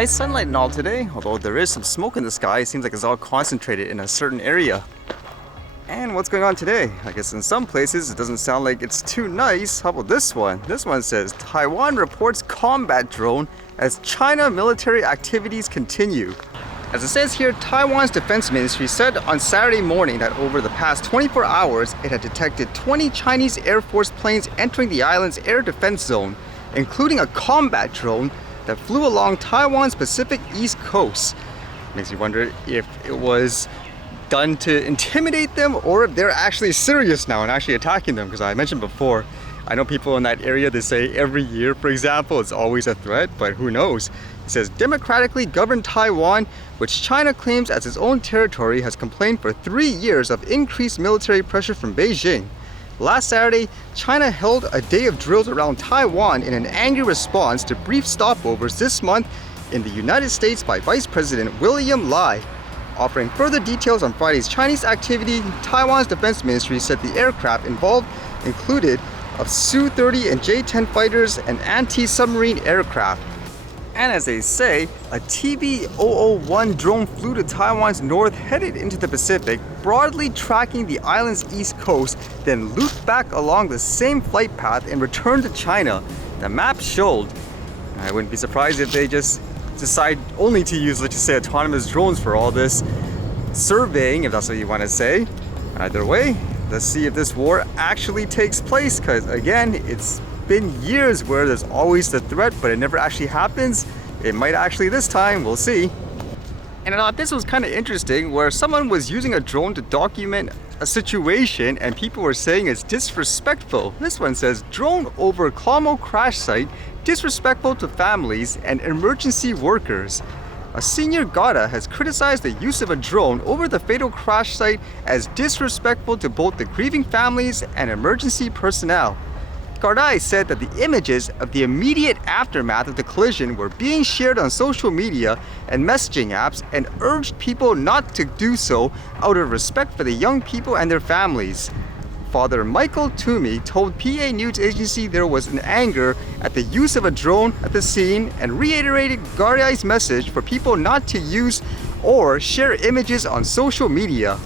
Nice sunlight and all today, although there is some smoke in the sky. It seems like it's all concentrated in a certain area. And what's going on today? I guess in some places it doesn't sound like it's too nice. How about this one? This one says, Taiwan reports combat drone as China military activities continue. As it says here, Taiwan's defense ministry said on Saturday morning that over the past 24 hours, it had detected 20 Chinese Air Force planes entering the island's air defense zone, including a combat drone that flew along Taiwan's Pacific East coast. Makes me wonder if it was done to intimidate them or if they're actually serious now and actually attacking them, because I mentioned before, I know people in that area, they say every year, for example, it's always a threat, but who knows? It says democratically governed Taiwan, which China claims as its own territory, has complained for 3 years of increased military pressure from Beijing. Last Saturday, China held a day of drills around Taiwan in an angry response to brief stopovers this month in the United States by Vice President William Lai. Offering further details on Friday's Chinese activity, Taiwan's defense ministry said the aircraft involved included of Su-30 and J-10 fighters and anti-submarine aircraft. And as they say, a TV-001 drone flew to Taiwan's north, headed into the Pacific, broadly tracking the island's east coast, then looped back along the same flight path and returned to China. The map showed. I wouldn't be surprised if they just decide only to use, let's just say, autonomous drones for all this surveying, if that's what you want to say. Either way, let's see if this war actually takes place, because again, it's been years where there's always the threat, but it never actually happens. It might actually this time, we'll see. And I thought this was kind of interesting, where someone was using a drone to document a situation and people were saying it's disrespectful. This one says, drone over Clonmel crash site, disrespectful to families and emergency workers. A senior Gada has criticized the use of a drone over the fatal crash site as disrespectful to both the grieving families and emergency personnel. Gardai said that the images of the immediate aftermath of the collision were being shared on social media and messaging apps and urged people not to do so out of respect for the young people and their families. Father Michael Toomey told PA News Agency there was an anger at the use of a drone at the scene and reiterated Gardai's message for people not to use or share images on social media.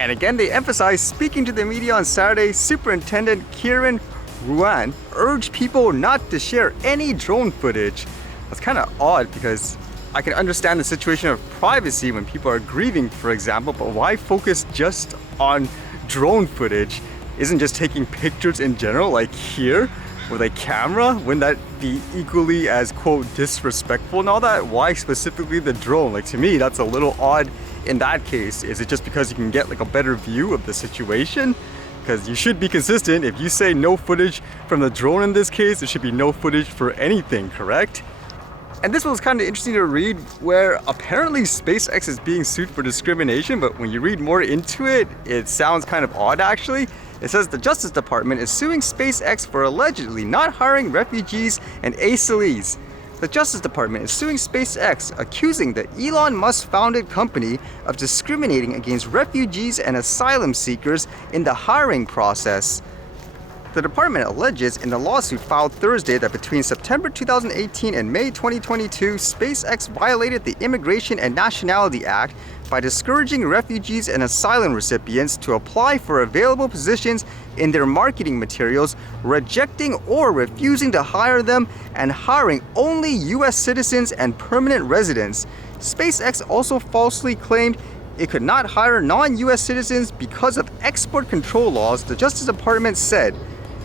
And again, they emphasized speaking to the media on Saturday, Superintendent Kieran Ruan urged people not to share any drone footage. That's kind of odd, because I can understand the situation of privacy when people are grieving, for example, but why focus just on drone footage? Isn't just taking pictures in general, like here with a camera, wouldn't that be equally as, quote, disrespectful and all that? Why specifically the drone? Like, to me, that's a little odd in that case. Is it just because you can get like a better view of the situation? Because you should be consistent. If you say no footage from the drone in this case, there should be no footage for anything, correct? And this was kind of interesting to read, where apparently SpaceX is being sued for discrimination, but when you read more into it, it sounds kind of odd actually. It says the Justice Department is suing SpaceX for allegedly not hiring refugees and asylees. The Justice Department is suing SpaceX, accusing the Elon Musk-founded company of discriminating against refugees and asylum seekers in the hiring process. The department alleges in the lawsuit filed Thursday that between September 2018 and May 2022, SpaceX violated the Immigration and Nationality Act by discouraging refugees and asylum recipients to apply for available positions in their marketing materials, rejecting or refusing to hire them, and hiring only US citizens and permanent residents. SpaceX also falsely claimed it could not hire non-US citizens because of export control laws, the Justice Department said.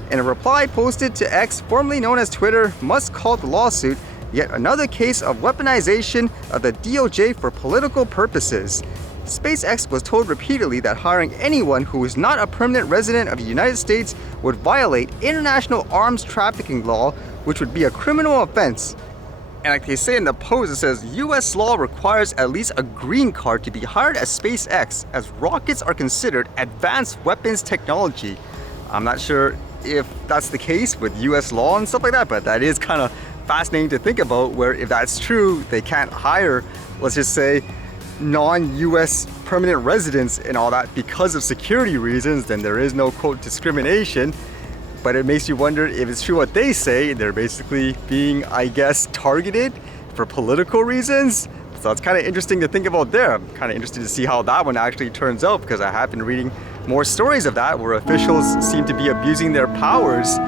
In a reply posted to X, formerly known as Twitter, Musk called the lawsuit yet another case of weaponization of the DOJ for political purposes. SpaceX was told repeatedly that hiring anyone who is not a permanent resident of the United States would violate international arms trafficking law, which would be a criminal offense. And like they say in the post, it says US law requires at least a green card to be hired at SpaceX, as rockets are considered advanced weapons technology. I'm not sure if that's the case with US law and stuff like that, but that is kind of fascinating to think about, where if that's true, they can't hire, let's just say, non-US permanent residents and all that because of security reasons, then there is no, quote, discrimination. But it makes you wonder if it's true what they say, they're basically being, I guess, targeted for political reasons. So it's kind of interesting to think about there. I'm kind of interested to see how that one actually turns out, because I have been reading more stories of that where officials seem to be abusing their powers.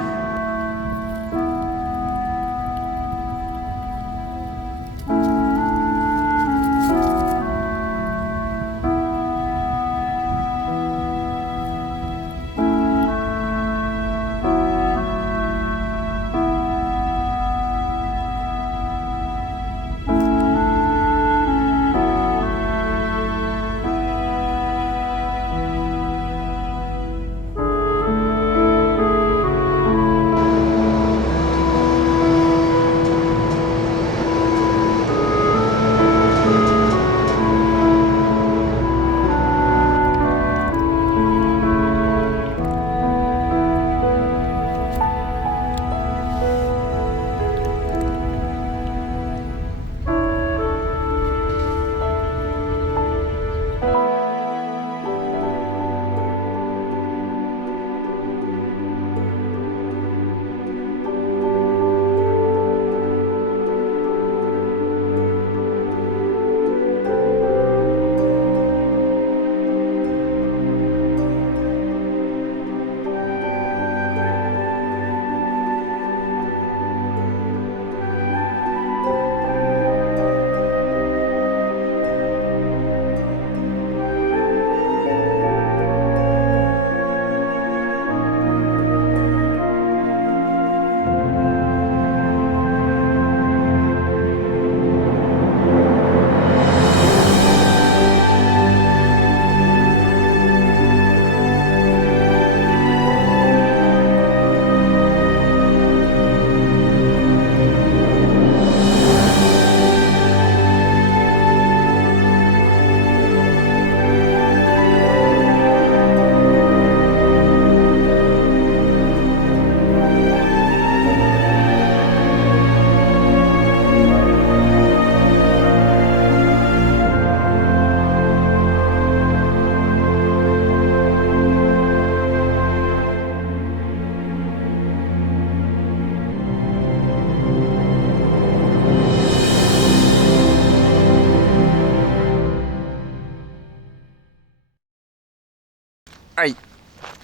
Alright,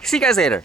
see you guys later.